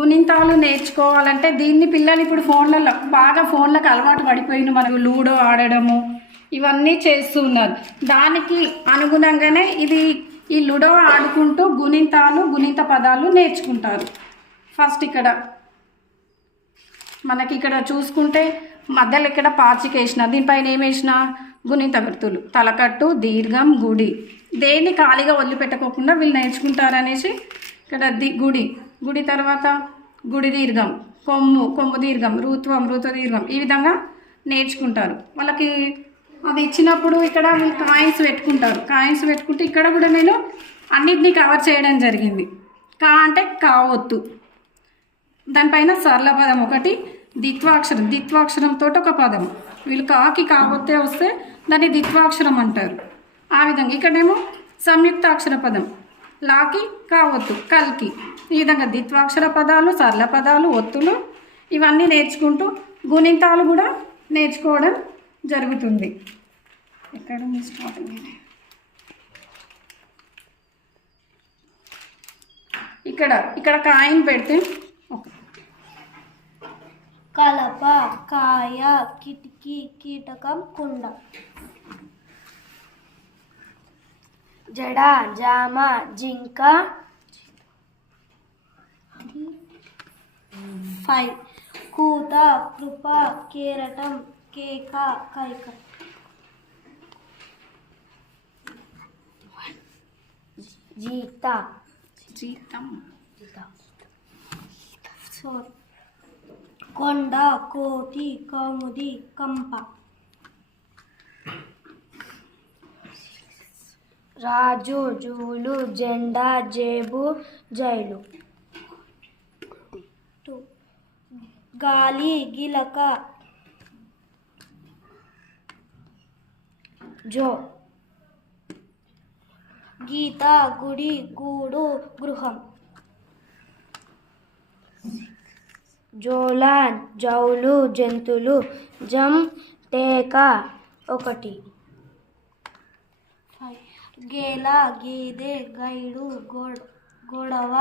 గుణింతాలు నేర్చుకోవాలంటే దీన్ని పిల్లలు ఇప్పుడు ఫోన్లలో బాగా ఫోన్లకు అలవాటు పడిపోయిన మనకు లూడో ఆడడము ఇవన్నీ చేస్తూ ఉన్నారు. దానికి అనుగుణంగానే ఇది ఈ లూడో ఆడుకుంటూ గుణింతాలు గుణింత పదాలు నేర్చుకుంటారు. ఫస్ట్ ఇక్కడ మనకి ఇక్కడ చూసుకుంటే మధ్యలో ఇక్కడ పాచిక వేసిన దీనిపైన ఏం వేసిన? గుణిత గుర్తులు. తలకట్టు దీర్ఘం గుడి. దేన్ని ఖాళీగా వదిలిపెట్టకోకుండా వీళ్ళు నేర్చుకుంటారనేసి ఇక్కడ ది గుడి. గుడి తర్వాత గుడి దీర్ఘం కొమ్ము కొమ్ము దీర్ఘం ఋత్వం ఋతు దీర్ఘం ఈ విధంగా నేర్చుకుంటారు. వాళ్ళకి అది ఇచ్చినప్పుడు ఇక్కడ వీళ్ళు కాయిన్స్ పెట్టుకుంటారు. కాయిన్స్ పెట్టుకుంటే ఇక్కడ కూడా నేను అన్నిటినీ కవర్ చేయడం జరిగింది. కా అంటే కావొత్తు. దానిపైన సరళ పదం ఒకటి దిత్వాక్షరం ద్విత్వాక్షరంతో ఒక పదం. వీళ్ళు కాకి కావొత్తే వస్తే దాన్ని దిత్వాక్షరం అంటారు. ఆ విధంగా ఇక్కడేమో సంయుక్తాక్షర పదం. లాకి కావద్దు కల్కి. ఈ విధంగా ద్విత్వాక్షర పదాలు సరళ పదాలు ఒత్తులు ఇవన్నీ నేర్చుకుంటూ గుణింతాలు కూడా నేర్చుకోవడం జరుగుతుంది. ఎక్కడ స్టార్టింగ్ ఇక్కడ ఇక్కడ కాయిన్ పెడితే కలప కాయ కిటికీ కీటకం కుండ. జడ జామ జింక ఫైవ్ కూత కృప కేరటం కేక కైక జీత జీతం సారీ కొండ కోతి కౌముది కంప రాజు జూలు జెండా జేబు జైలు. గాలి గిలక. జో. గీత గుడి గూడు గృహం. జోలాన్ జౌలు జంతులు జం టేక ఒకటి. గేల గేదె గైడు గొడ గొడవ